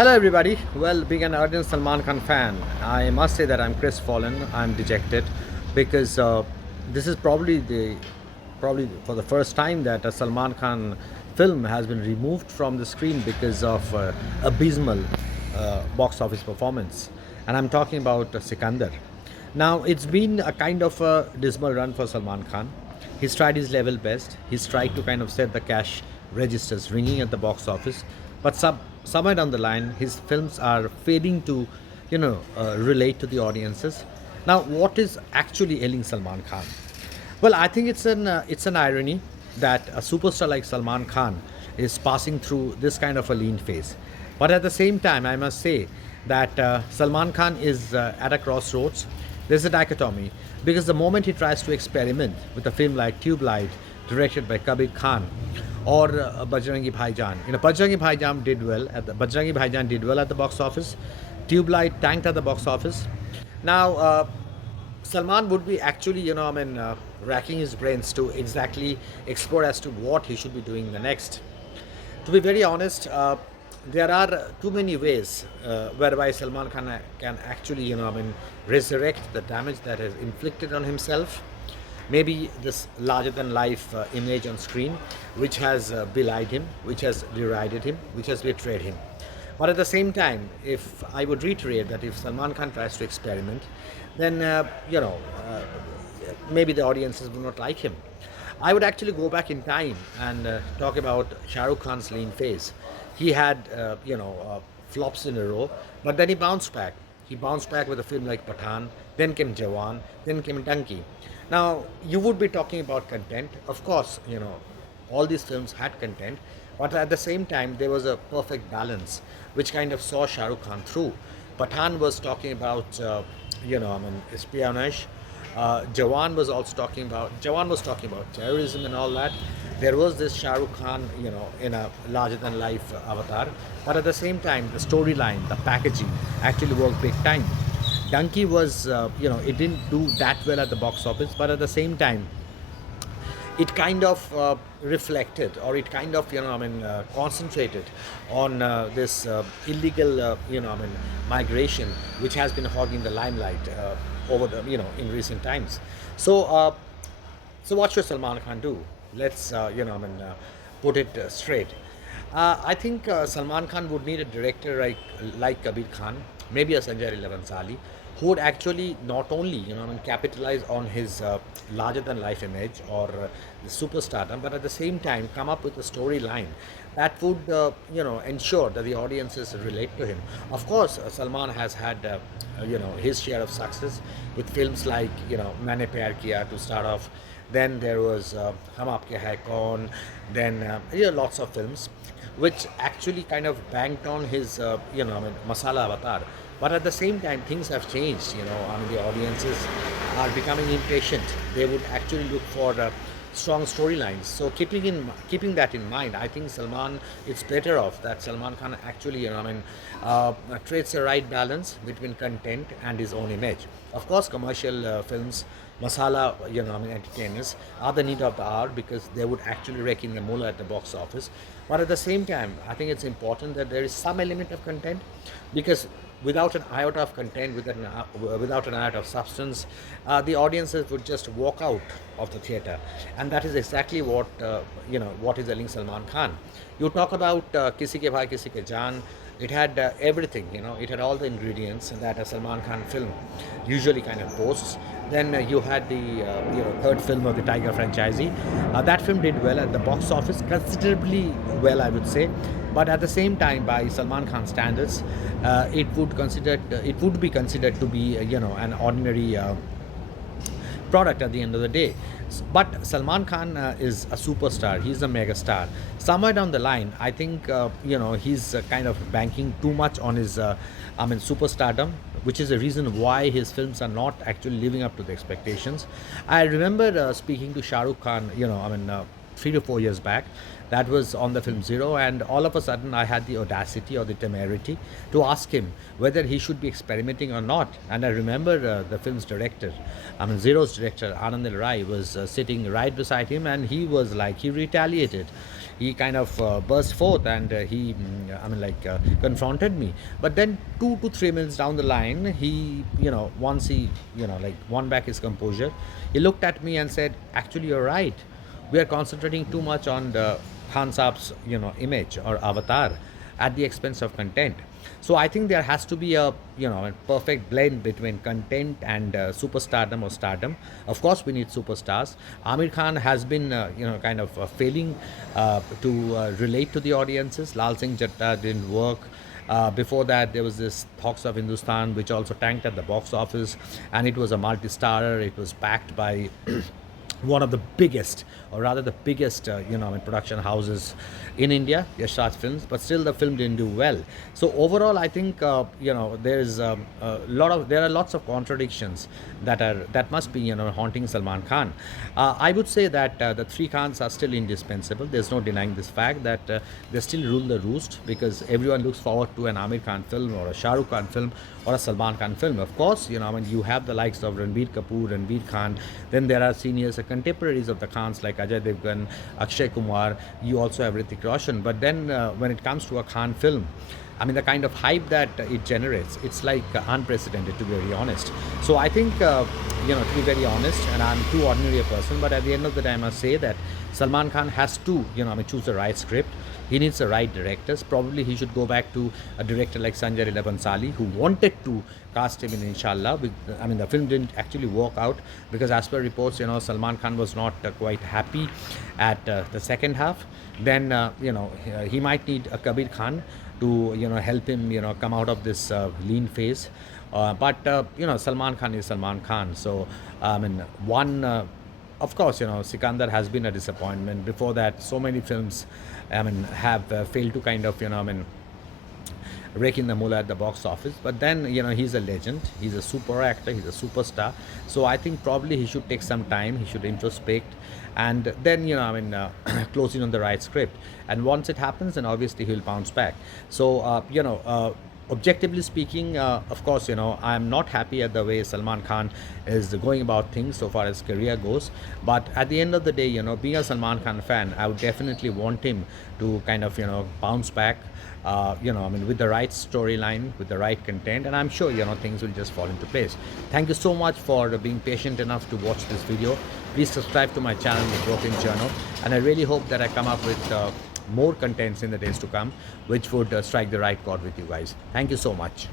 Hello everybody. Well, being an ardent Salman Khan fan, I must say that I'm crestfallen. I'm dejected because this is probably for the first time that a Salman Khan film has been removed from the screen because of abysmal box office performance, and I'm talking about Sikandar. Now, it's been a kind of a dismal run for Salman Khan. He's tried his level best. He's tried to kind of set the cash registers ringing at the box office, but somewhere down the line, his films are failing to, relate to the audiences. Now, what is actually ailing Salman Khan? Well, I think it's an irony that a superstar like Salman Khan is passing through this kind of a lean phase. But at the same time, I must say that Salman Khan is at a crossroads. There's a dichotomy because the moment he tries to experiment with a film like Tube Light, directed by Kabir Khan, or Bajrangi Bhaijaan. Bajrangi Bhaijaan did well at the box office. Tube Light tanked at the box office. Now, Salman would be actually, racking his brains to exactly explore as to what he should be doing the next. To be very honest, there are too many ways whereby Salman Khan can actually, resurrect the damage that is inflicted on himself. Maybe this larger than life image on screen, which has belied him, which has derided him, which has betrayed him. But at the same time, if I would reiterate that if Salman Khan tries to experiment, then maybe the audiences will not like him. I would actually go back in time and talk about Shah Rukh Khan's lean phase. He had, flops in a row, but then he bounced back. He bounced back with a film like Pathan, then came Jawan, then came Dunki. Now, you would be talking about content. Of course, all these films had content, but at the same time, there was a perfect balance, which kind of saw Shah Rukh Khan through. Pathan was talking about, espionage. Jawan was talking about terrorism and all that. There was this Shah Rukh Khan, in a larger than life avatar. But at the same time, the storyline, the packaging actually worked big time. Donkey was, it didn't do that well at the box office, but at the same time, it kind of reflected, or it kind of, concentrated on this illegal, migration, which has been hogging the limelight over the, in recent times. So, so what should Salman Khan do? Let's, put it straight. I think Salman Khan would need a director like Kabir Khan, maybe a Sanjay Leela Bhansali, who would actually not only capitalize on his larger than life image or the superstardom, but at the same time come up with a storyline that would ensure that the audiences relate to him. Of course, Salman has had his share of success with films like Maine Pyar Kiya to start off. Then there was Hum Aapke Hai Kaun. Then lots of films which actually kind of banked on his masala avatar. But at the same time, things have changed. The audiences are becoming impatient. They would actually look for strong storylines. So keeping that in mind, I think it's better off that Salman Khan actually trades the right balance between content and his own image. Of course, commercial films, masala, entertainers are the need of the hour because they would actually rake in the mullah at the box office. But at the same time, I think it's important that there is some element of content, because without an iota of content, without an iota of substance, the audiences would just walk out of the theater, and that is exactly what is ailing Salman Khan. You talk about Kisi Ke Bhai Kisi Ke Jaan. It had everything, it had all the ingredients that a Salman Khan film usually kind of boasts. Then you had the third film of the Tiger franchisee. That film did well at the box office, considerably well, I would say. But at the same time, by Salman Khan standards, it would be considered to be an ordinary product at the end of the day. But Salman Khan is a superstar. He's a megastar. Somewhere down the line, I think he's kind of banking too much on his superstardom, which is the reason why his films are not actually living up to the expectations. I remember speaking to Shah Rukh Khan, 3 to 4 years back. That was on the film Zero, and all of a sudden I had the audacity or the temerity to ask him whether he should be experimenting or not. And I remember the film's director, Zero's director, Anand Rai, was sitting right beside him, and he was like, he retaliated. he kind of burst forth, and confronted me. But then 2 to 3 minutes down the line, he, once he, like, won back his composure, he looked at me and said, "Actually, you're right. We are concentrating too much on the Khan Saab's, image or avatar at the expense of content." So I think there has to be a perfect blend between content and superstardom or stardom. Of course, we need superstars. Amir Khan has been kind of failing to relate to the audiences. Lal Singh Chaddha didn't work. Before that, there was this Thoughts of Hindustan, which also tanked at the box office, and it was a multi-starrer. It was backed by one of the biggest, or rather the biggest, production houses in India, Yash Raj Films, but still the film didn't do well. So overall, I think there are lots of contradictions that must be haunting Salman Khan. I would say that the three Khans are still indispensable. There's no denying this fact that they still rule the roost, because everyone looks forward to an Amir Khan film or a Shah Rukh Khan film or a Salman Khan film. Of course, you have the likes of Ranbir Kapoor, Ranbir Khan. Then there are seniors, contemporaries of the Khans like Ajay Devgan, Akshay Kumar. You also have Hrithik Roshan. But then when it comes to a Khan film, the kind of hype that it generates, it's like unprecedented, to be very honest. So I think, to be very honest, and I'm too ordinary a person, but at the end of the day, I must say that Salman Khan has to, choose the right script. He needs the right directors. Probably he should go back to a director like Sanjay Leela Bhansali, who wanted to cast him in Inshallah. The film didn't actually work out because, as per reports, Salman Khan was not quite happy at the second half. Then, he might need a Kabir Khan to help him come out of this lean phase. But Salman Khan is Salman Khan. So of course, Sikandar has been a disappointment. Before that, so many films, have failed to kind of, rake in the mullah at the box office. But then, he's a legend. He's a super actor. He's a superstar. So I think probably he should take some time. He should introspect, and then, close in on the right script. And once it happens, then obviously he'll bounce back. So, objectively speaking, of course, I am not happy at the way Salman Khan is going about things so far as career goes. But at the end of the day, being a Salman Khan fan, I would definitely want him to kind of, bounce back, with the right storyline, with the right content, and I'm sure, things will just fall into place. Thank you so much for being patient enough to watch this video. Please subscribe to my channel, The Broken Journal, and I really hope that I come up with more contents in the days to come, which would strike the right chord with you guys. Thank you so much.